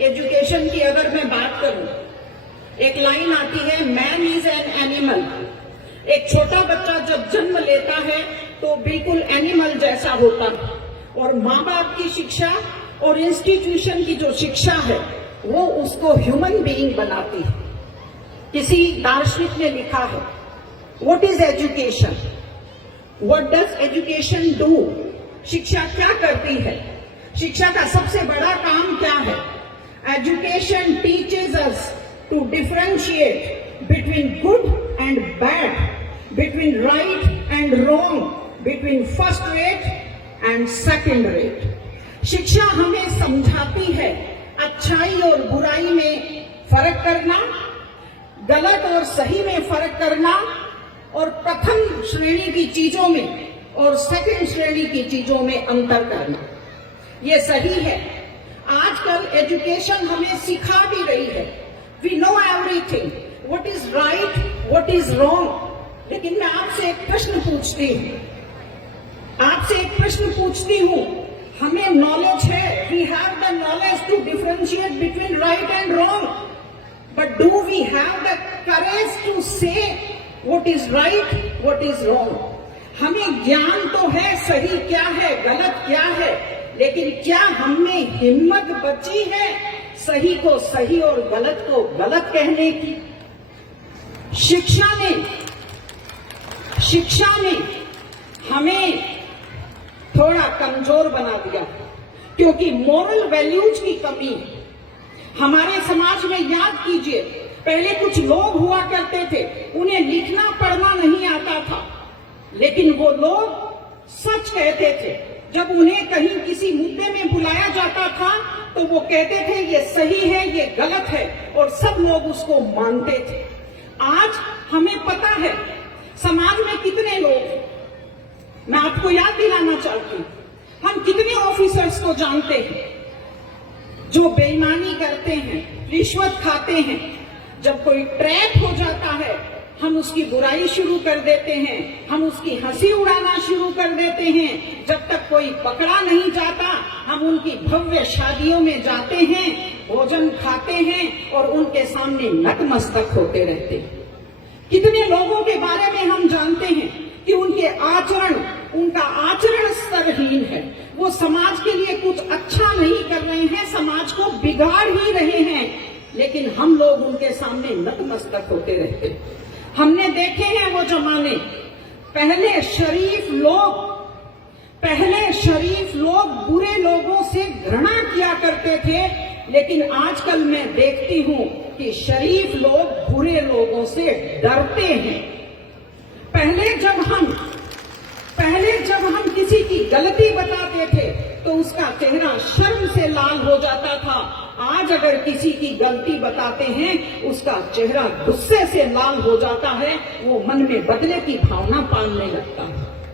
Education की अगर मैं बात करूं, एक लाइन आती है, मैन इज एन एनिमल। एक छोटा बच्चा जब जन्म लेता है तो बिल्कुल एनिमल जैसा होता है, और माँ बाप की शिक्षा और इंस्टीट्यूशन की जो शिक्षा है वो उसको ह्यूमन बीइंग बनाती है। किसी दार्शनिक ने लिखा है, what is education, what does education do, शिक्षा क्या करती है, शिक्षा का सबसे बड़ा काम क्या है। Education teaches us to differentiate between good and bad, between right and wrong, between first rate and second rate. शिक्षा हमें समझाती है अच्छाई और बुराई में फर्क करना, गलत और सही में फर्क करना, और प्रथम श्रेणी की चीजों में और सेकंड श्रेणी की चीजों में अंतर करना। ये सही है। आजकल एजुकेशन हमें सिखा भी रही है, we know everything, what is right, what is wrong. लेकिन मैं आपसे एक प्रश्न पूछती हूं, हमें नॉलेज है, we have the knowledge to differentiate between right and wrong, but do we have the courage to say what is right, what is wrong. हमें ज्ञान तो है सही क्या है, गलत क्या है, लेकिन क्या हमें हिम्मत बची है सही को सही और गलत को गलत कहने की। शिक्षा ने हमें थोड़ा कमजोर बना दिया, क्योंकि मॉरल वैल्यूज की कमी हमारे समाज में। याद कीजिए, पहले कुछ लोग हुआ करते थे, उन्हें लिखना पढ़ना नहीं आता था, लेकिन वो लोग सच कहते थे। जब उन्हें कहीं किसी मुद्दे में बुलाया जाता था तो वो कहते थे ये सही है, ये गलत है, और सब लोग उसको मानते थे। आज हमें पता है समाज में कितने लोग, मैं आपको याद दिलाना चाहती हूं, हम कितने ऑफिसर्स को जानते हैं जो बेईमानी करते हैं, रिश्वत खाते हैं। जब कोई ट्रैप हो जाता है हम उसकी बुराई शुरू कर देते हैं, हम उसकी हंसी उड़ाना शुरू कर देते हैं। जब तक कोई पकड़ा नहीं जाता हम उनकी भव्य शादियों में जाते हैं, भोजन खाते हैं और उनके सामने नतमस्तक होते रहते हैं। कितने लोगों के बारे में हम जानते हैं कि उनका आचरण स्तरहीन है, वो समाज के लिए कुछ अच्छा नहीं कर रहे हैं, समाज को बिगाड़ ही रहे हैं, लेकिन हम लोग उनके सामने नतमस्तक होते रहते हैं। हमने देखे हैं वो जमाने, पहले शरीफ लोग बुरे लोगों से घृणा किया करते थे, लेकिन आजकल मैं देखती हूं कि शरीफ लोग बुरे लोगों से डरते हैं। पहले जब हम किसी की गलती बताते थे तो उसका चेहरा शर्म से लाल हो जाता था। आज अगर किसी की गलती बताते हैं उसका चेहरा गुस्से से लाल हो जाता है, वो मन में बदले की भावना पालने लगता है।